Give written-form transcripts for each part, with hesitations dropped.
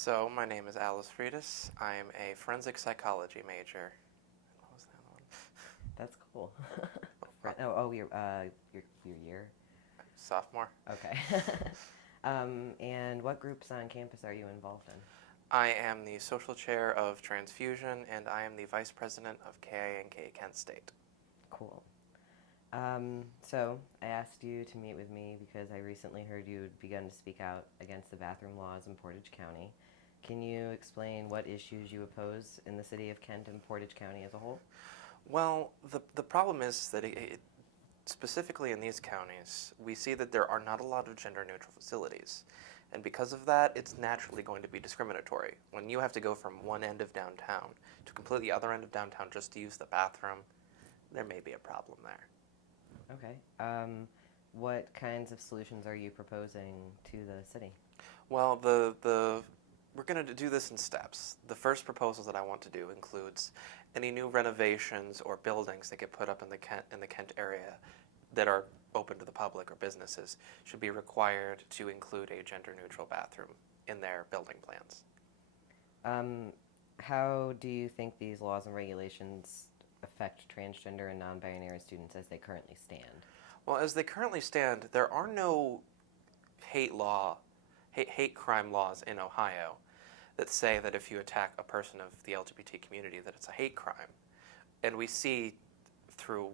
So, my name is Alice Freitas. I am a forensic psychology major. What was that one? That's cool. Uh, Your year. Sophomore. Okay. And what groups on campus are you involved in? I am the social chair of transfusion, and I am the vice president of KINK Kent State. Cool. So I asked you to meet with me because I recently heard you had begun to speak out against the bathroom laws in Portage County. Can you explain what issues you oppose in the city of Kent and Portage County as a whole? Well, the problem is that specifically in these counties, we see that there are not a lot of gender-neutral facilities. And because of that, it's naturally going to be discriminatory. When you have to go from one end of downtown to completely other end of downtown just to use the bathroom, there may be a problem there. Okay. What kinds of solutions are you proposing to the city? Well, we're going to do this in steps. The first proposal that I want to do includes any new renovations or buildings that get put up in the Kent area that are open to the public or businesses should be required to include a gender-neutral bathroom in their building plans. How do you think these laws and regulations affect transgender and non-binary students as they currently stand? Well, as they currently stand, there are no hate crime laws in Ohio that say that if you attack a person of the LGBT community that it's a hate crime. And we see through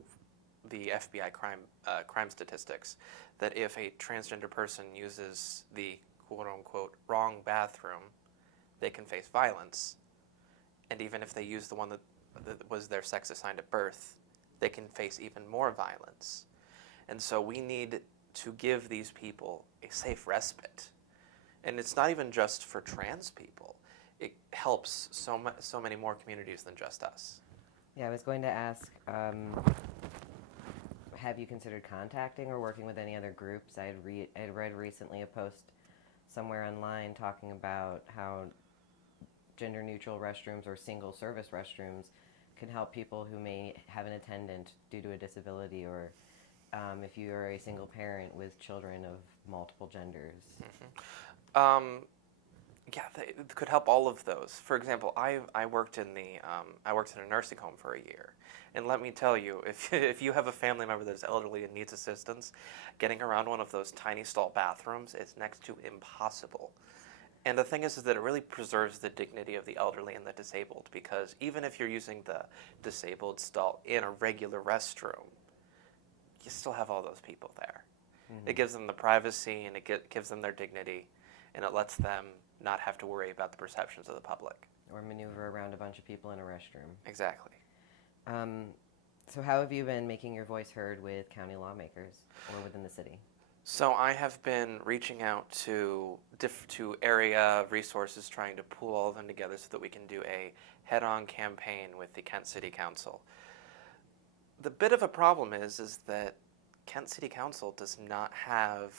the FBI crime statistics that if a transgender person uses the quote-unquote wrong bathroom, they can face violence. And even if they use the one that was their sex assigned at birth, they can face even more violence. And so we need to give these people a safe respite. And it's not even just for trans people. It helps so many more communities than just us. Yeah, I was going to ask, have you considered contacting or working with any other groups? I had read recently a post somewhere online talking about how gender-neutral restrooms or single-service restrooms can help people who may have an attendant due to a disability, or if you are a single parent with children of multiple genders. Mm-hmm. It could help all of those. For example, I worked in a nursing home for a year, and let me tell you, if you have a family member that is elderly and needs assistance, getting around one of those tiny stall bathrooms is next to impossible. And the thing is that it really preserves the dignity of the elderly and the disabled, because even if you're using the disabled stall in a regular restroom, you still have all those people there. Mm-hmm. It gives them the privacy, and it gives them their dignity, and it lets them not have to worry about the perceptions of the public. Or maneuver around a bunch of people in a restroom. Exactly. So how have you been making your voice heard with county lawmakers or within the city? So I have been reaching out to area resources, trying to pool all of them together so that we can do a head-on campaign with the Kent City Council. The bit of a problem is that Kent City Council does not have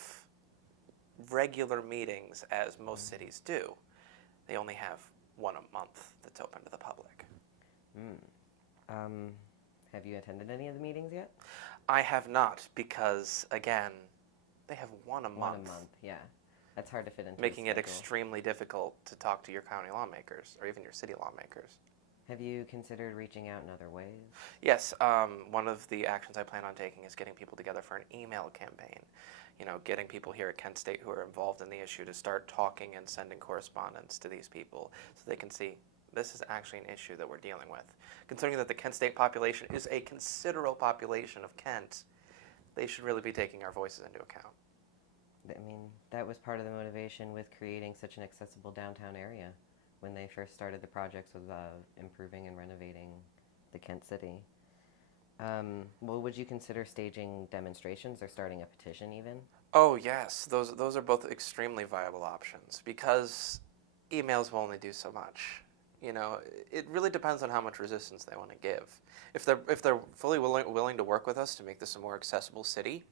regular meetings as most cities do. They only have one a month that's open to the public. Have you attended any of the meetings yet? I have not, because again, they have one a month. One a month, yeah. That's hard to fit into making it extremely difficult to talk to your county lawmakers or even your city lawmakers. Have you considered reaching out in other ways? Yes, one of the actions I plan on taking is getting people together for an email campaign. Getting people here at Kent State who are involved in the issue to start talking and sending correspondence to these people so they can see this is actually an issue that we're dealing with. Considering that the Kent State population is a considerable population of Kent, they should really be taking our voices into account. I mean, that was part of the motivation with creating such an accessible downtown area when they first started the projects with improving and renovating the Kent City. Well, would you consider staging demonstrations or starting a petition even? Oh yes, those are both extremely viable options, because emails will only do so much. It really depends on how much resistance they want to give. If they're fully willing to work with us to make this a more accessible city,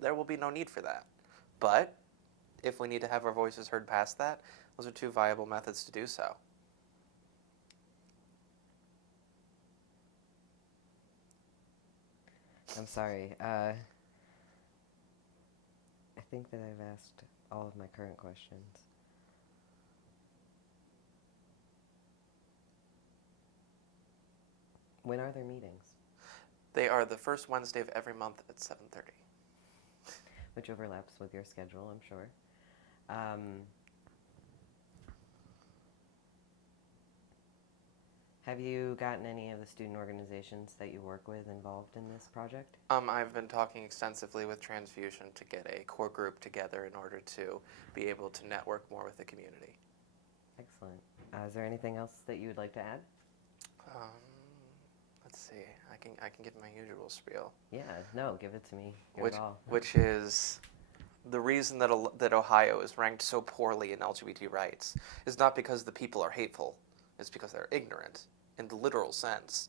there will be no need for that. But if we need to have our voices heard past that, those are two viable methods to do so. I'm sorry. I think that I've asked all of my current questions. When are their meetings? They are the first Wednesday of every month at 7:30. Which overlaps with your schedule, I'm sure. Um, have you gotten any of the student organizations that you work with involved in this project? I've been talking extensively with Transfusion to get a core group together in order to be able to network more with the community. Excellent. Is there anything else that you would like to add? Um, let's see. I can give my usual spiel. Yeah, no, give it to me. Give it all. Which is the reason that Ohio is ranked so poorly in LGBT rights is not because the people are hateful. It's because they're ignorant in the literal sense.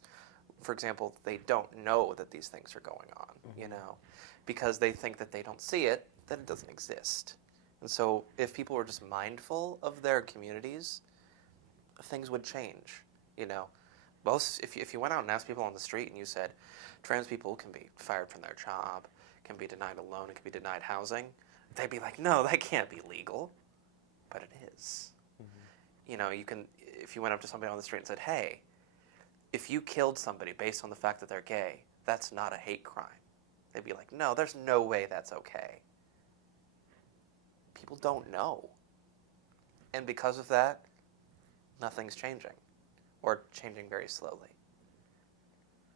For example, they don't know that these things are going on, you know, because they think that they don't see it, that it doesn't exist. And so if people were just mindful of their communities, things would change, you know. If you went out and asked people on the street and you said, trans people can be fired from their job, can be denied a loan, and can be denied housing, they'd be like, no, that can't be legal. But it is. You know, if you went up to somebody on the street and said, hey, if you killed somebody based on the fact that they're gay, that's not a hate crime. They'd be like, no, there's no way that's okay. People don't know. And because of that, nothing's changing, or changing very slowly.